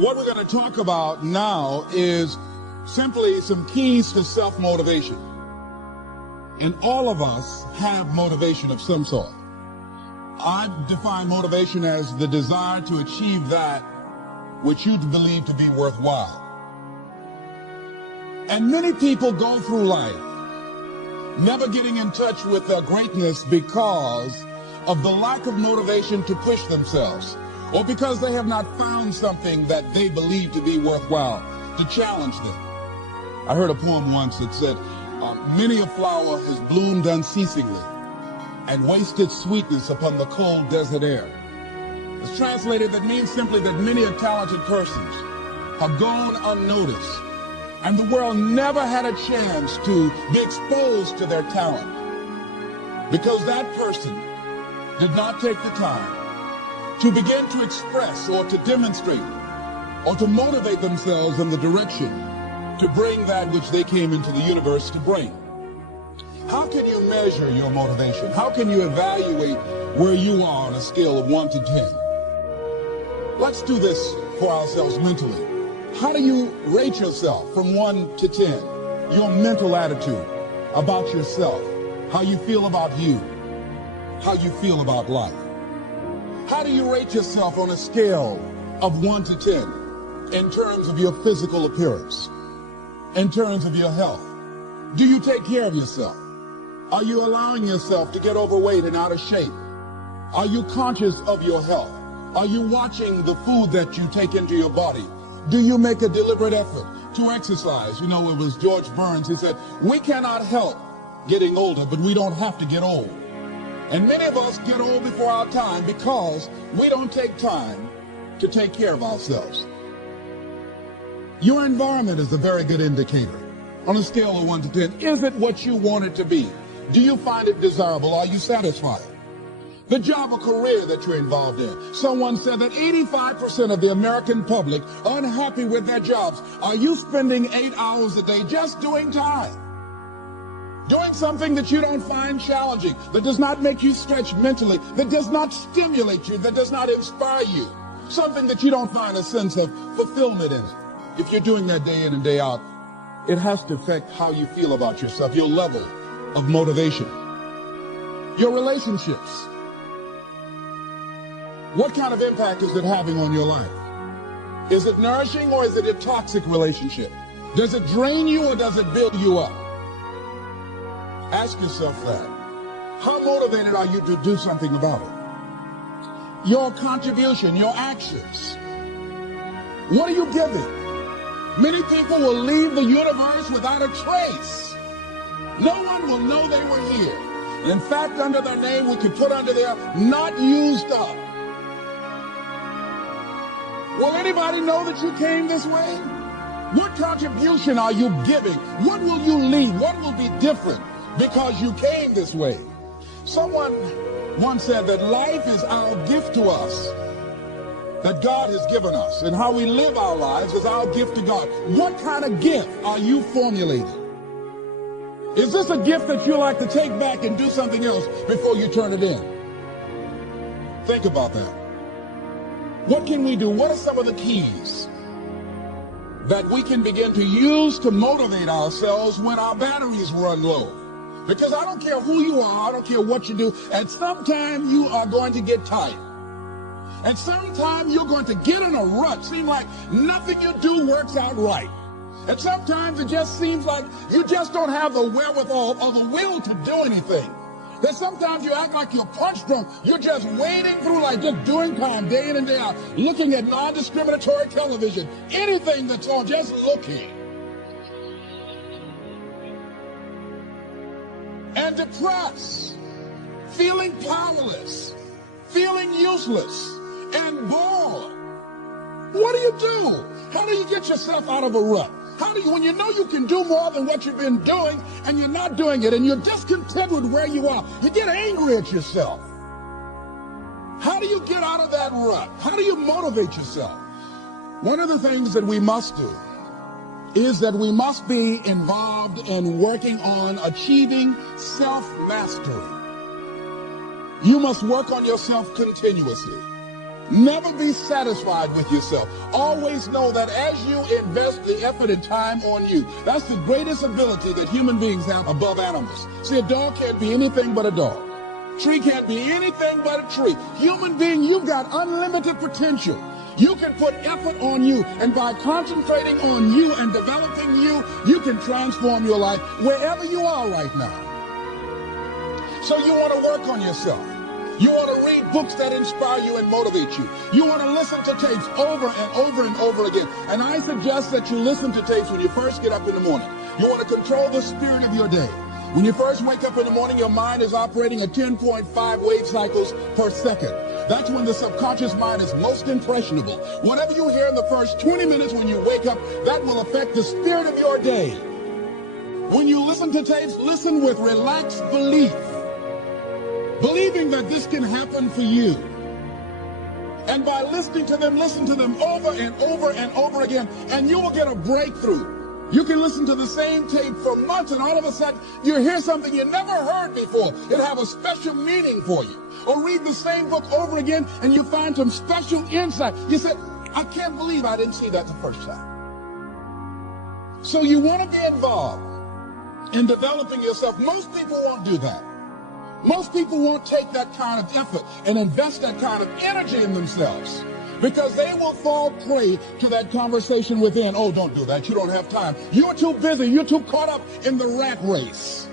What we're going to talk about now is simply some keys to self-motivation. And all of us have motivation of some sort. I define motivation as the desire to achieve that which you believe to be worthwhile. And many people go through life never getting in touch with their greatness because of the lack of motivation to push themselves, or because they have not found something that they believe to be worthwhile to challenge them. I heard a poem once that said, many a flower has bloomed unceasingly and wasted sweetness upon the cold desert air. It's translated, that means simply that many a talented persons have gone unnoticed, and the world never had a chance to be exposed to their talent because that person did not take the time to begin to express or to demonstrate or to motivate themselves in the direction to bring that which they came into the universe to bring. How can you measure your motivation? How can you evaluate where you are on a scale of 1 to 10? Let's do this for ourselves mentally. How do you rate yourself from 1 to 10? Your mental attitude about yourself, how you feel about you, how you feel about life. How do you rate yourself on a scale of 1 to 10 in terms of your physical appearance, in terms of your health? Do you take care of yourself? Are you allowing yourself to get overweight and out of shape? Are you conscious of your health? Are you watching the food that you take into your body? Do you make a deliberate effort to exercise? You know, it was George Burns who said, we cannot help getting older, but we don't have to get old. And many of us get old before our time because we don't take time to take care of ourselves. Your environment is a very good indicator. On a scale of 1 to 10, is it what you want it to be? Do you find it desirable? Are you satisfied? The job or career that you're involved in. Someone said that 85% of the American public are unhappy with their jobs. Are you spending 8 hours a day just doing time? Doing something that you don't find challenging, that does not make you stretch mentally, that does not stimulate you, that does not inspire you. Something that you don't find a sense of fulfillment in it. If you're doing that day in and day out, it has to affect how you feel about yourself, your level of motivation. Your relationships. What kind of impact is it having on your life? Is it nourishing or is it a toxic relationship? Does it drain you or does it build you up? Ask yourself that. How motivated are you to do something about it? Your contribution, your actions. What are you giving? Many people will leave the universe without a trace. No one will know they were here. In fact, under their name, we could put under there, not used up. Will anybody know that you came this way? What contribution are you giving? What will you leave? What will be different because you came this way? Someone once said that life is our gift to us, that God has given us, and how we live our lives is our gift to God. What kind of gift are you formulating? Is this a gift that you like to take back and do something else before you turn it in? Think about that. What can we do? What are some of the keys that we can begin to use to motivate ourselves when our batteries run low? Because I don't care who you are, I don't care what you do, at some time you are going to get tired. And sometimes you're going to get in a rut. Seem like nothing you do works out right. And sometimes it just seems like you just don't have the wherewithal or the will to do anything. That sometimes you act like you're punch drunk. You're just wading through, like just doing time day in and day out, looking at non-discriminatory television, anything that's on, just looking. And depressed, feeling powerless, feeling useless, and bored. What do? How do you get yourself out of a rut? How do you, when you know you can do more than what you've been doing and you're not doing it and you're discontent with where you are, you get angry at yourself. How do you get out of that rut? How do you motivate yourself? One of the things that we must do is that we must be involved in working on achieving self-mastery. You must work on yourself continuously. Never be satisfied with yourself. Always know that as you invest the effort and time on you, that's the greatest ability that human beings have above animals. See, a dog can't be anything but a dog. Tree can't be anything but a tree. Human being, you've got unlimited potential. You can put effort on you, and by concentrating on you and developing you, you can transform your life wherever you are right now. So you want to work on yourself. You want to read books that inspire you and motivate you. You want to listen to tapes over and over and over again. And I suggest that you listen to tapes when you first get up in the morning. You want to control the spirit of your day. When you first wake up in the morning, your mind is operating at 10.5 wave cycles per second. That's when the subconscious mind is most impressionable. Whatever you hear in the first 20 minutes when you wake up, that will affect the spirit of your day. When you listen to tapes, listen with relaxed belief. Believing that this can happen for you. And by listening to them, listen to them over and over and over again, and you will get a breakthrough. You can listen to the same tape for months, and all of a sudden, you hear something you never heard before. It'll have a special meaning for you. Or read the same book over again, and you find some special insight. You say, I can't believe I didn't see that the first time. So you want to be involved in developing yourself. Most people won't do that. Most people won't take that kind of effort and invest that kind of energy in themselves because they will fall prey to that conversation within. Oh, don't do that. You don't have time. You're too busy. You're too caught up in the rat race.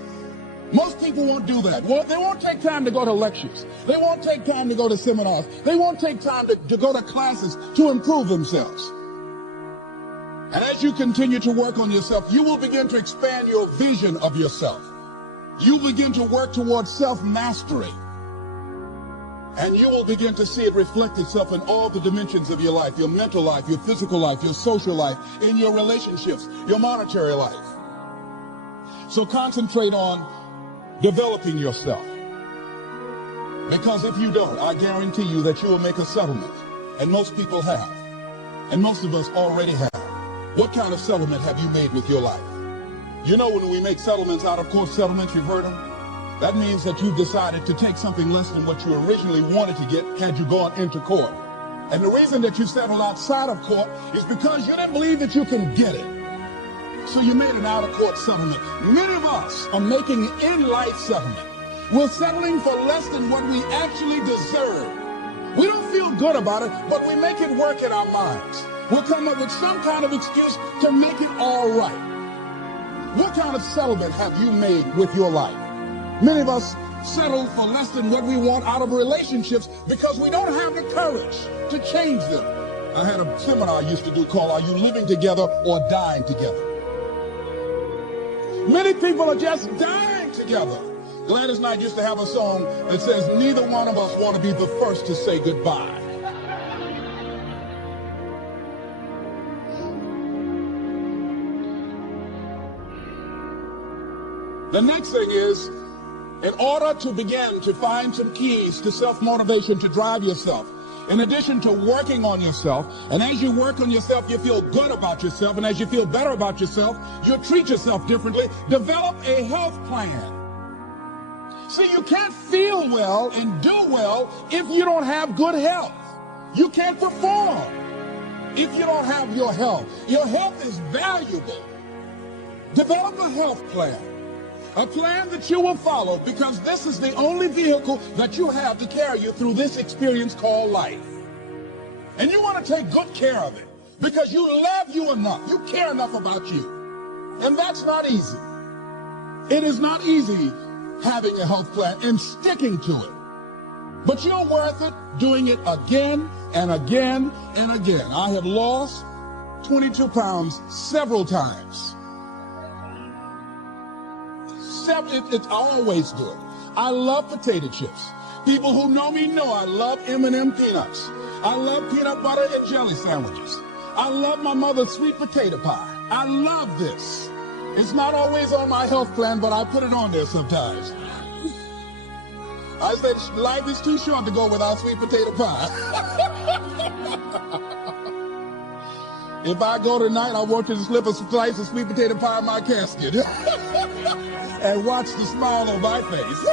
Most people won't do that. Well, they won't take time to go to lectures. They won't take time to go to seminars. They won't take time to go to classes to improve themselves. And as you continue to work on yourself, you will begin to expand your vision of yourself. You begin to work towards self-mastery. And you will begin to see it reflect itself in all the dimensions of your life, your mental life, your physical life, your social life, in your relationships, your monetary life. So concentrate on developing yourself. Because if you don't, I guarantee you that you will make a settlement. And most people have. And most of us already have. What kind of settlement have you made with your life? You know, when we make settlements out of court settlements, you've heard them? That means that you've decided to take something less than what you originally wanted to get had you gone into court. And the reason that you settled outside of court is because you didn't believe that you can get it. So you made an out-of-court settlement. Many of us are making an in-life settlement. We're settling for less than what we actually deserve. We don't feel good about it, but we make it work in our minds. We'll come up with some kind of excuse to make it all right. What kind of settlement have you made with your life? Many of us settle for less than what we want out of relationships because we don't have the courage to change them. I had a seminar I used to do called Are You Living Together or Dying Together? Many people are just dying together. Gladys Knight used to have a song that says, neither one of us want to be the first to say goodbye. The next thing is, in order to begin to find some keys to self-motivation to drive yourself, in addition to working on yourself, and as you work on yourself, you feel good about yourself, and as you feel better about yourself, you treat yourself differently. Develop a health plan. See, you can't feel well and do well if you don't have good health. You can't perform if you don't have your health. Your health is valuable. Develop a health plan. A plan that you will follow because this is the only vehicle that you have to carry you through this experience called life. And you want to take good care of it because you love you enough. You care enough about you. And that's not easy. It is not easy having a health plan and sticking to it. But you're worth it doing it again and again and again. I have lost 22 pounds several times. I always do it. I love potato chips. People who know me know I love M&M peanuts. I love peanut butter and jelly sandwiches. I love my mother's sweet potato pie. I love this. It's not always on my health plan, but I put it on there sometimes. I said life is too short to go without sweet potato pie. If I go tonight, I want you to slip a slice of sweet potato pie in my casket. And watch the smile on my face.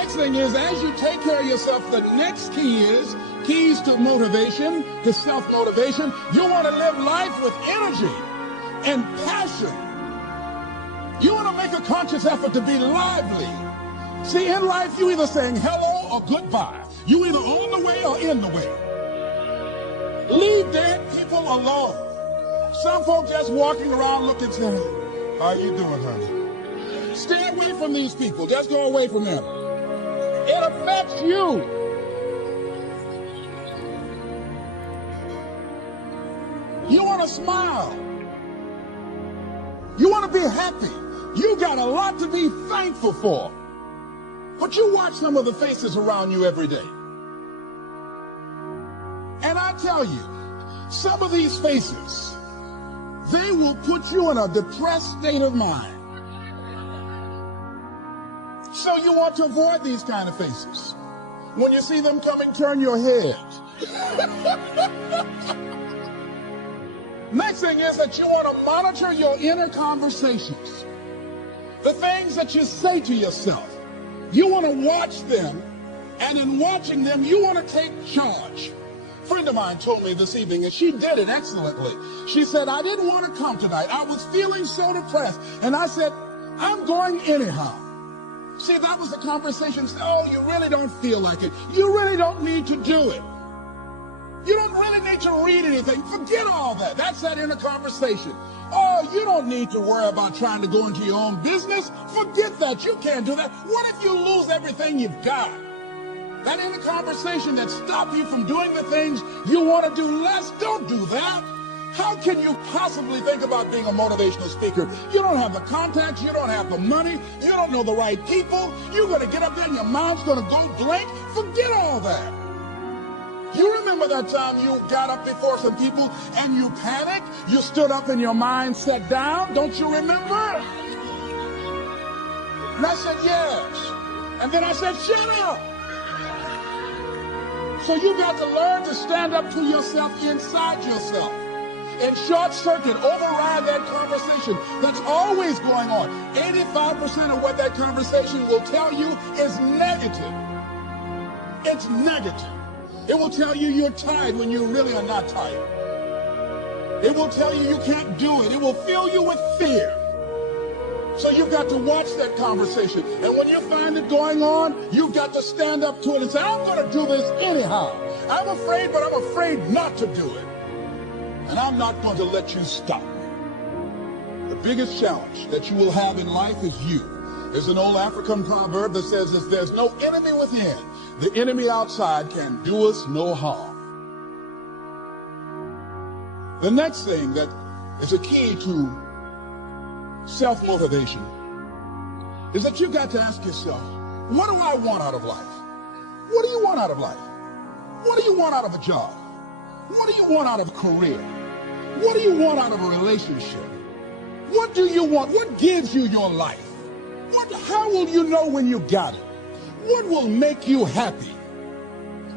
Next thing is, as you take care of yourself, the next key is keys to motivation, to self-motivation. You want to live life with energy and passion. You want to make a conscious effort to be lively. See, in life, you either saying hello or goodbye. You either on the way or in the way. Leave dead people alone. Some folks just walking around looking saying, how you doing, honey? Stay away from these people. Just go away from them. It affects you. You want to smile. You want to be happy. You got a lot to be thankful for. But you watch some of the faces around you every day. And I tell you, some of these faces, they will put you in a depressed state of mind. So you want to avoid these kind of faces. When you see them coming, turn your head. Next thing is that you want to monitor your inner conversations. The things that you say to yourself. You want to watch them, and in watching them, you want to take charge. A friend of mine told me this evening, and she did it excellently. She said, I didn't want to come tonight. I was feeling so depressed. And I said, I'm going anyhow. See, that was the conversation. Oh, you really don't feel like it. You really don't need to do it. You don't really need to read anything. Forget all that. That's that inner conversation. Oh, you don't need to worry about trying to go into your own business. Forget that. You can't do that. What if you lose everything you've got? That inner conversation that stops you from doing the things you want to do less, don't do that. How can you possibly think about being a motivational speaker? You don't have the contacts. You don't have the money. You don't know the right people. You're going to get up there and your mind's going to go blank. Forget all that. You remember that time you got up before some people and you panicked? You stood up and your mind sat down? Don't you remember? And I said, yes. And then I said, shut up. So you got to learn to stand up to yourself inside yourself and short circuit, override that conversation that's always going on. 85% of what that conversation will tell you is negative. It's negative. It will tell you you're tired when you really are not tired. It will tell you you can't do it. It will fill you with fear. So you've got to watch that conversation. And when you find it going on, you've got to stand up to it and say, I'm going to do this anyhow. I'm afraid, but I'm afraid not to do it. And I'm not going to let you stop me. The biggest challenge that you will have in life is you. There's an old African proverb that says, if there's no enemy within, the enemy outside can do us no harm. The next thing that is a key to self-motivation is that you've got to ask yourself, what do I want out of life? What do you want out of life? What do you want out of a job? What do you want out of a career? What do you want out of a relationship? What do you want? What gives you your life? How will you know when you got it? What will make you happy?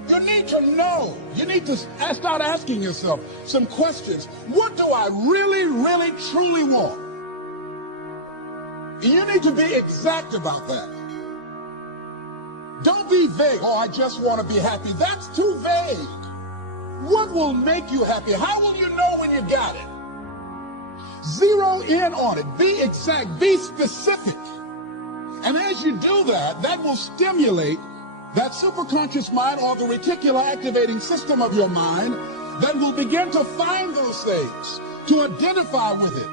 You need to know. You need to start asking yourself some questions. What do I really, really, truly want? You need to be exact about that. Don't be vague. Oh, I just want to be happy. That's too vague. What will make you happy? How will you know when you got it? Zero in on it. Be exact. Be specific. And as you do that, that will stimulate that superconscious mind or the reticular activating system of your mind that will begin to find those things, to identify with it.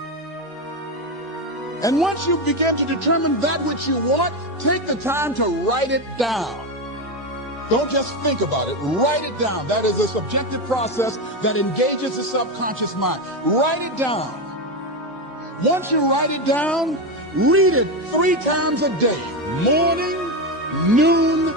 And once you begin to determine that which you want, take the time to write it down. Don't just think about it. Write it down. That is a subjective process that engages the subconscious mind. Write it down. Once you write it down, read it 3 times a day, morning, noon,